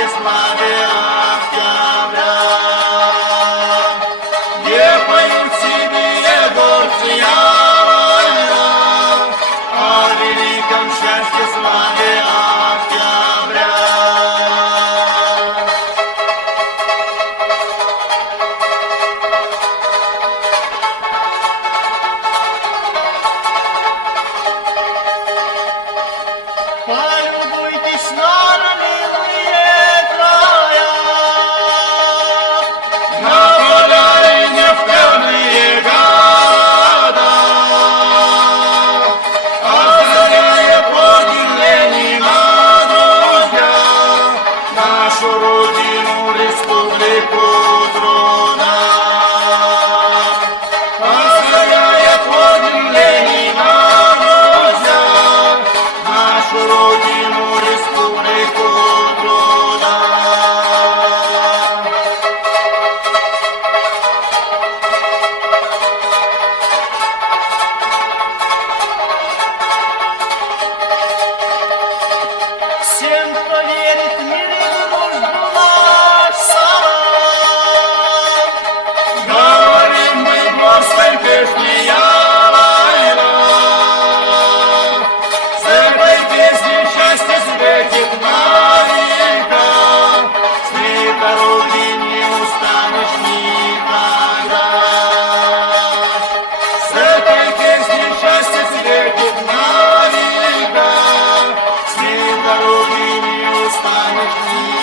счастья, славы октября. Где поют синие горцы яростно о великом счастье, славы октября. Полюбуйтесь на милые края, на поля и нефтяные города, озаряя подвиг Ленина, друзья, нашу родину, республику труда. Озаряя подвиг Ленина, друзья, нашу родину, республику труда. Всем, кто верит в мир и дружбу наш салам, говорим мы горской песни я-ла-ла. С этой песней счастье светит на века, с ней дороги не устанешь никогда. С этой песней счастье светит на века, с ней дороги не устанешь никогда.